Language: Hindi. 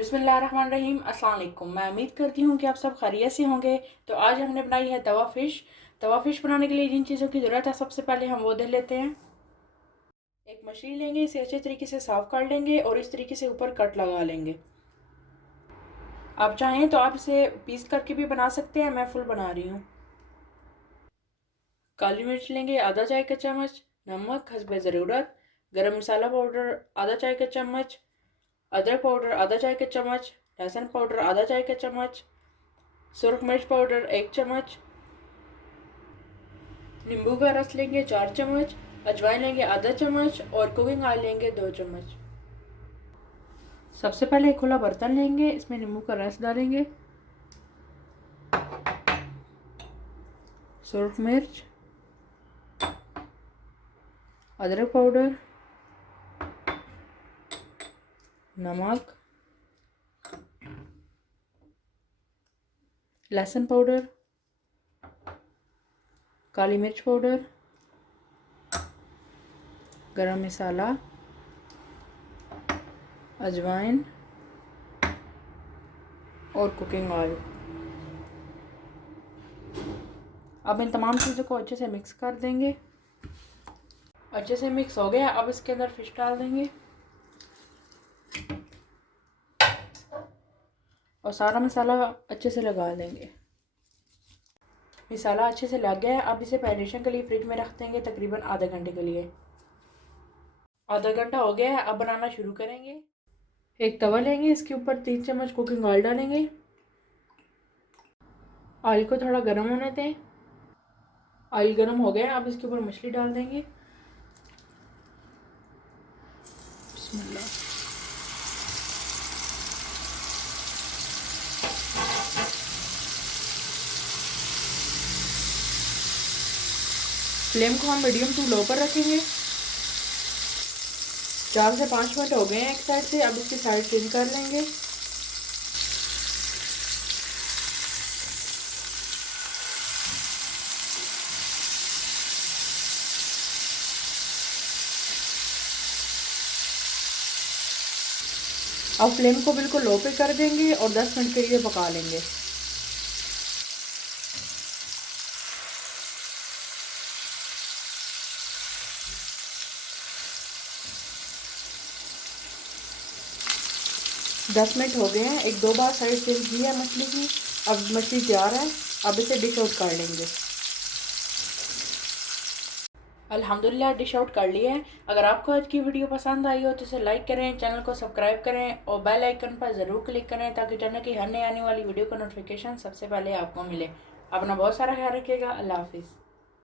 बिस्मिल्लाहिर्रहमानिर्रहीम। अस्सलाम वालेकुम। मैं उम्मीद करती हूँ कि आप सब खैरियत से होंगे। तो आज हमने बनाई है तवा फ़िश। तवा फ़िश बनाने के लिए जिन चीज़ों की ज़रूरत है सबसे पहले हम वो देख लेते हैं। एक मछली लेंगे, इसे अच्छे तरीके से साफ़ कर लेंगे और इस तरीके से ऊपर कट लगा लेंगे। आप चाहें तो आप इसे पीस करके भी बना सकते हैं, मैं फुल बना रही हूँ। काली मिर्च लेंगे आधा चाय का चम्मच, नमक हस्बे ज़रूरत, गरम मसाला पाउडर आधा चाय का चम्मच, अदरक पाउडर आधा चाय का चम्मच, लहसुन पाउडर आधा चाय का चम्मच, सुरख मिर्च पाउडर 1 चम्मच, नींबू का रस लेंगे 4 चम्मच, अजवाइन लेंगे आधा चम्मच और कुकिंग ऑयल लेंगे 2 चम्मच। सबसे पहले एक खुला बर्तन लेंगे, इसमें नींबू का रस डालेंगे, सुरख मिर्च, अदरक पाउडर, नमक, लहसुन पाउडर, काली मिर्च पाउडर, गरम मसाला, अजवाइन और कुकिंग ऑयल। अब इन तमाम चीज़ों को अच्छे से मिक्स कर देंगे। अच्छे से मिक्स हो गया, अब इसके अंदर फ़िश डाल देंगे और सारा मसाला अच्छे से लगा देंगे। मसाला अच्छे से लग गया है, अब इसे मैरिनेशन के लिए फ्रिज में रख देंगे तकरीबन आधे घंटे के लिए। आधा घंटा हो गया है, अब बनाना शुरू करेंगे। एक तवा लेंगे, इसके ऊपर 3 चम्मच कुकिंग ऑयल डालेंगे। ऑयल को थोड़ा गर्म होने दें। ऑयल गर्म हो गया, अब इसके ऊपर मछली डाल देंगे। बिस्मिल्लाह। फ्लेम को हम मीडियम टू लो पर रखेंगे। 4 से 5 मिनट हो गए हैं एक साइड से, अब इसकी साइड चेंज कर लेंगे। अब फ्लेम को बिल्कुल लो पे कर देंगे और 10 मिनट के लिए पका लेंगे। दस मिनट हो गए हैं, एक दो बार साइड चेंज की है मछली की। अब मछली तैयार है, अब इसे डिश आउट कर लेंगे। अल्हम्दुलिल्लाह डिश आउट कर लिया है। अगर आपको आज की वीडियो पसंद आई हो तो इसे लाइक करें, चैनल को सब्सक्राइब करें और बेल आइकन पर ज़रूर क्लिक करें ताकि चैनल की हर नई आने वाली वीडियो का नोटिफिकेशन सबसे पहले आपको मिले। अपना बहुत सारा ख्याल रखिएगा। अल्लाह हाफिज़।